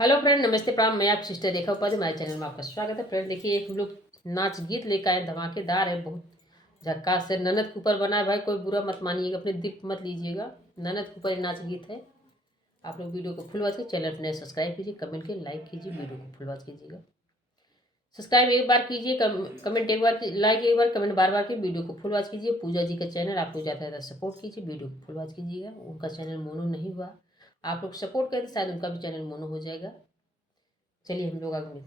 Hello friend, नमस्ते प्रणाम। मैं आपकी सिस्टर रेखा उपाध्याय, हमारे चैनल में आपका स्वागत है। फ्रेंड देखिए, एक हम लोग नाच गीत लेकर आए, धमाकेदार है, बहुत झक्कास है। ननद के ऊपर बना है भाई, कोई बुरा मत मानिएगा, अपने दिल पे मत लीजिएगा। ननद के ऊपर नाच गीत है। आप लोग वीडियो को फुल वॉच कीजिए, चैनल अपने सब्सक्राइब कीजिए, कमेंट कीजिए, लाइक कीजिए, वीडियो को फुल वॉच कीजिएगा। सब्सक्राइब एक बार कीजिए, कमेंट एक बार, लाइक एक बार, कमेंट बार बार की, वीडियो को फुल वॉच कीजिए। पूजा जी का चैनल, आप लोग ज़्यादा से ज़्यादा सपोर्ट कीजिए, वीडियो को फुल वॉच कीजिएगा। उनका चैनल मोनो नहीं हुआ, आप लोग सपोर्ट करें तो शायद उनका भी चैनल मोनो हो जाएगा। चलिए हम लोग आगे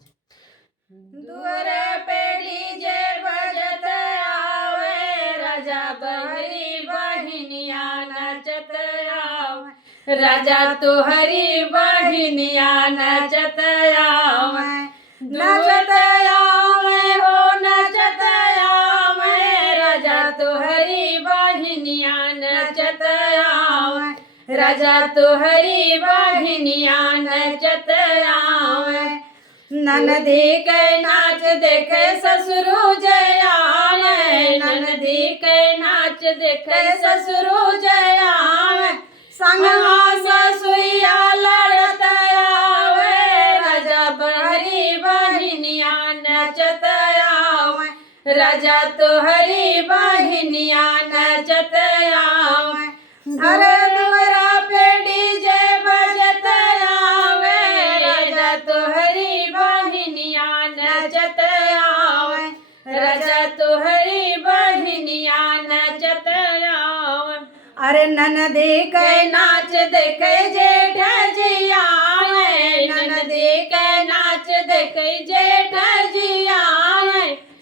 दुअर पे डीजे बजत आवे, राजा तोहरी बहिनिया नचत आवे, राजा तोहरी बहिनिया नचत आवे, नचत आवे हो नचत आवे, राजा तोहरी बहिनिया नचत आवे, राजा तोहरी बहिनिया नचत आवे। ननदी के नाच देखे ससुरु जयावे, ननदी के नाच देखे ससुरु जयावे, संगवा ससुइया लड़त आवे, राजा तोहरी बहिनिया नचत आवे, राजा तोहरी बहिनिया नचत आवे। अरे दुअरा पे डीजे बजत आवे, राजा तोहरी बहिनिया नचत आवे, राजा तोहरी बहिनिया नचत आवे। अरे ननदी के नाच देखे जेठ जिया, ननदी के नाच देखे जेठ जिया,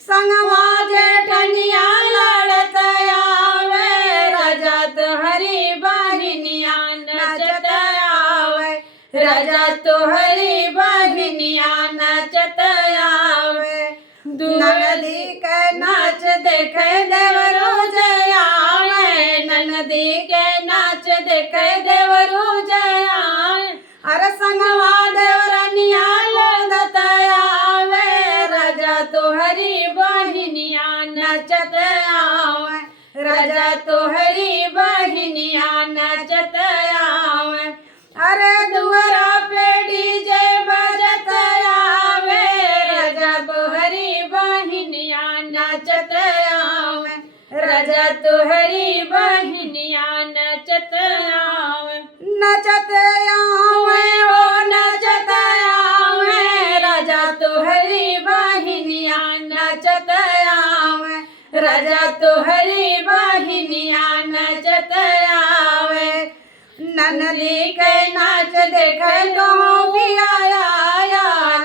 संगवा जेठनिया लड़त आवे, राजा तोहरी बहिनिया नचत आवे, राजा तोहरी बहिनिया नचत आवे। ननदी के नाच देखे देवरू जयावे, ननदी के नाच देखे देवरू जयावे, अरे संगवा देवरनिया लड़त आवे, राजा तोहरी बहिनिया नचत आवे, राजा तोहरी बहिनिया नचत आवे। अरे दुअरा पे डीजे बजत आवे, राजा तोहरी बहिनिया नचत आवे, राजा तोहरी बहिनिया नचत आवे, नचत आवे हो नचत आवे, राजा तोहरी बहिनिया नचत आवे, राजा तोहरी बहिनिया नचत आवे। ननदी के नाच देखे तो भी आया,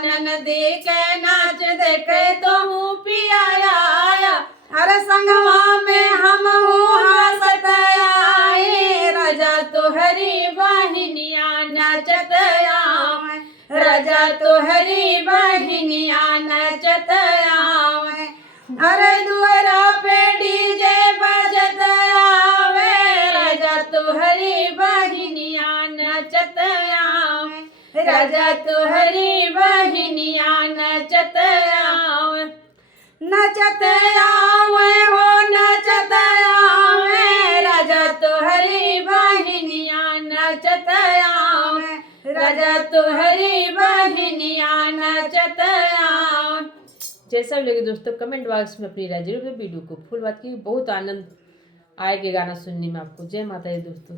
ननदी के नाच देखे तो भी आया, अरे संगवा में हम हंसत आए, राजा तोहरी बहिनिया नचत आवे, राजा तोहरी बहिनिया नचत आवे। अरे दुअरा पे डीजे बजत आवे, राजा तोहरी बहिनिया नचत आवे, राजा तोहरी बहिनिया नचत आवे, नचत आवे हो नचत आवे, राजा तोहरी बहिनिया नचत आवे, राजा तोहरी बहिनिया नचत आवे। जैसा भी लगे दोस्तों, कमेंट बॉक्स में अपनी राय जरूर, वीडियो को फुल बात की, बहुत आनंद आएगा गाना सुनने में आपको। जय माता दी दोस्तों।